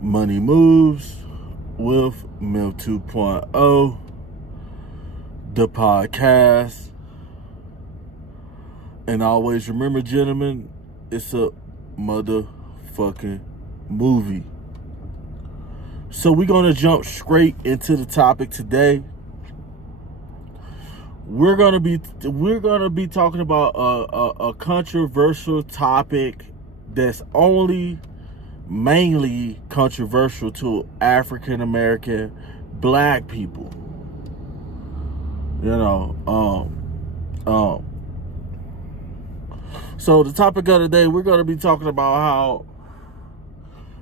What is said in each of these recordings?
Money Moves with Mill 2.0, the podcast. And always remember, gentlemen, it's a motherfucking movie. So we're gonna jump straight into the topic today. We're gonna be talking about a controversial topic that's mainly controversial to African American black people. So the topic of the day, we're going to be talking about how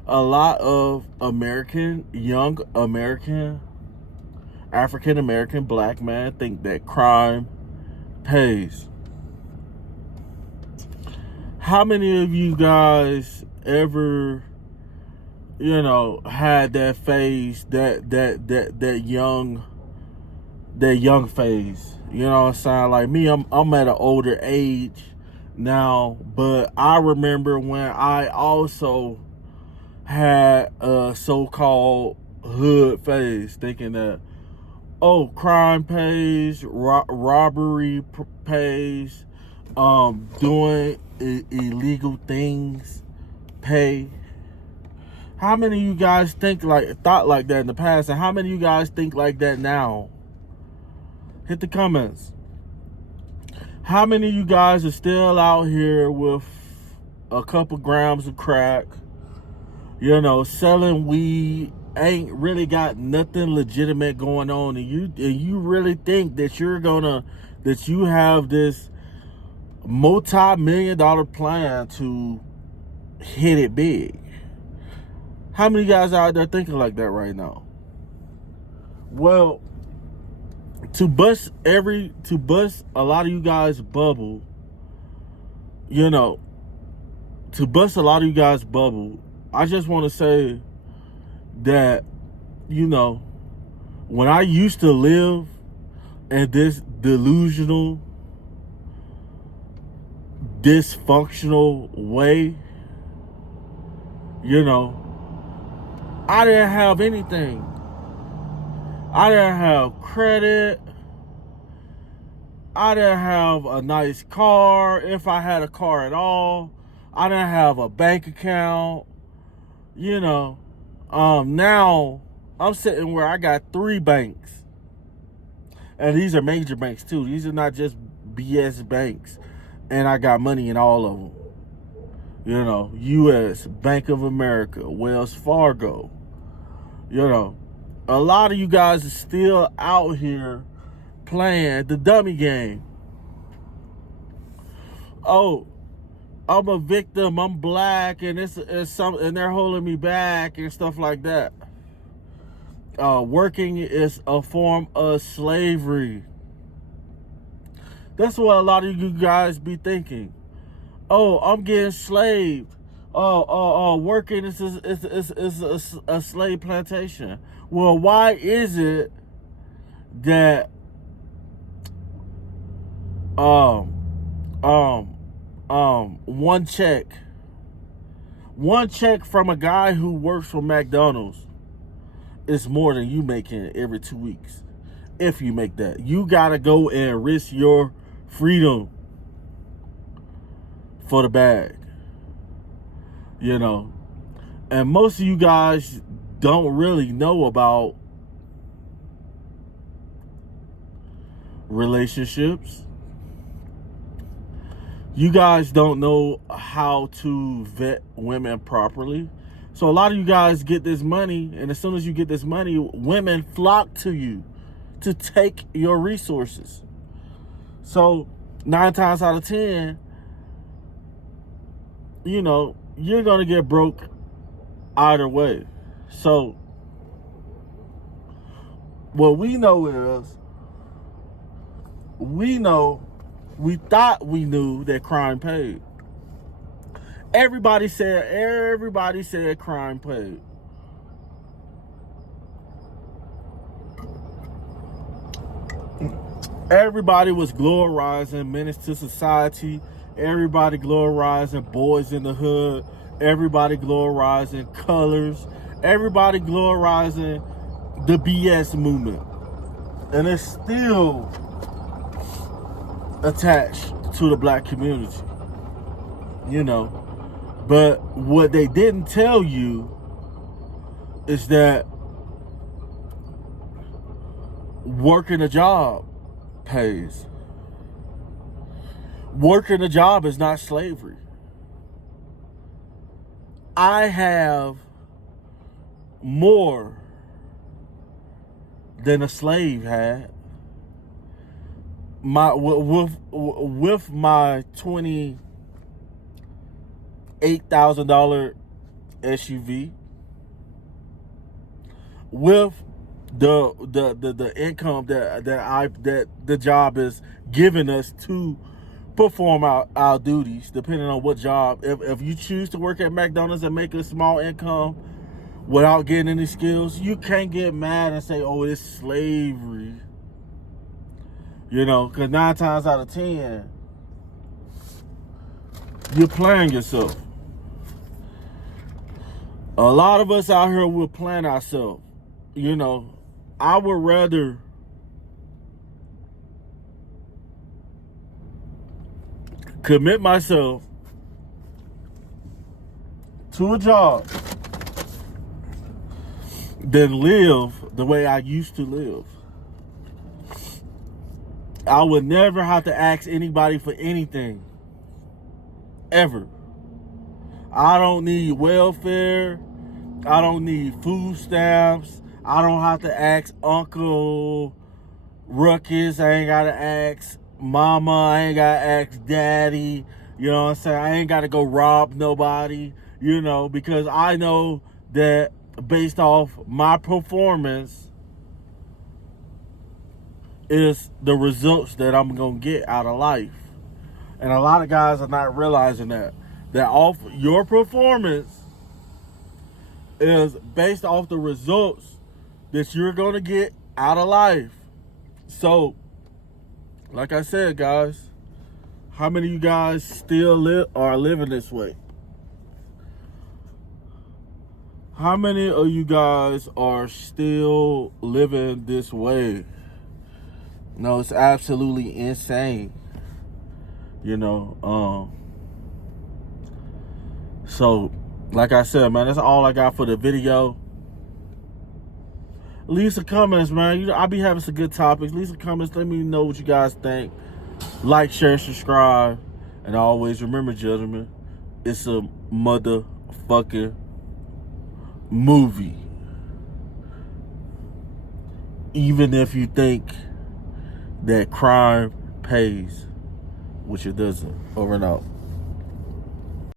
a lot of young American, African American black men think that crime pays. How many of you guys ever, had that phase, that young phase? You know what I'm saying? Like me, I'm at an older age now, but I remember when I also had a so-called hood phase, thinking that, crime pays, robbery pays, doing illegal things pay. How many of you guys thought like that in the past, and how many of you guys think like that now? Hit the comments. How many of you guys are still out here with a couple grams of crack, selling weed, ain't really got nothing legitimate going on, and you really think that that you have this multi-million-dollar plan to hit it big? How many guys out there thinking like that right now? Well, to bust a lot of you guys' bubble, I just want to say that, when I used to live in this delusional, dysfunctional way, I didn't have anything. I didn't have credit. I didn't have a nice car, if I had a car at all. I didn't have a bank account. Now I'm sitting where I got 3 banks. And these are major banks too. These are not just BS banks. And I got money in all of them. U.S., Bank of America, Wells Fargo. A lot of you guys are still out here playing the dummy game. Oh, I'm a victim, I'm black, and and they're holding me back and stuff like that. Working is a form of slavery. That's what a lot of you guys be thinking. Oh, I'm getting slaved. Working is a slave plantation. Well, why is it that one check from a guy who works for McDonald's is more than you making every 2 weeks? If you make that, you gotta go and risk your freedom for the bag. And most of you guys don't really know about relationships. You guys don't know how to vet women properly. So a lot of you guys get this money, and as soon as you get this money, women flock to you to take your resources. So 9 times out of 10, you're going to get broke either way. So what we know is, we thought we knew that crime paid. Everybody said crime paid. Everybody was glorizing menace to society. Everybody glorizing boys in the hood. Everybody glorizing colors. everybody glamorizing the BS movement. And it's still attached to the black community. You know. But what they didn't tell you is that working a job pays. Working a job is not slavery. I have more than a slave had. With my $28,000 SUV, with the income that the job is giving us to perform our duties, depending on what job. If you choose to work at McDonald's and make a small income without getting any skills, you can't get mad and say, oh, it's slavery. You know, because 9 times out of 10, you're playing yourself. A lot of us out here will plan ourselves. You know, I would rather commit myself to a job than live the way I used to live. I would never have to ask anybody for anything. Ever. I don't need welfare. I don't need food stamps. I don't have to ask Uncle Ruckus. I ain't got to ask Mama. I ain't got to ask Daddy. You know what I'm saying? I ain't got to go rob nobody. You know, because I know that based off my performance is the results that I'm going to get out of life. And a lot of guys are not realizing that off your performance is based off the results that you're going to get out of life. So, like I said, guys, how many of you guys still are living this way? How many of you guys are still living this way? No, it's absolutely insane. You know, so like I said, man, that's all I got for the video. Leave some comments, man. You know, I'll be having some good topics. Leave some comments. Let me know what you guys think. Like, share, subscribe. And always remember, gentlemen, it's a motherfucking movie. Even if you think that crime pays, which it doesn't. Over and out.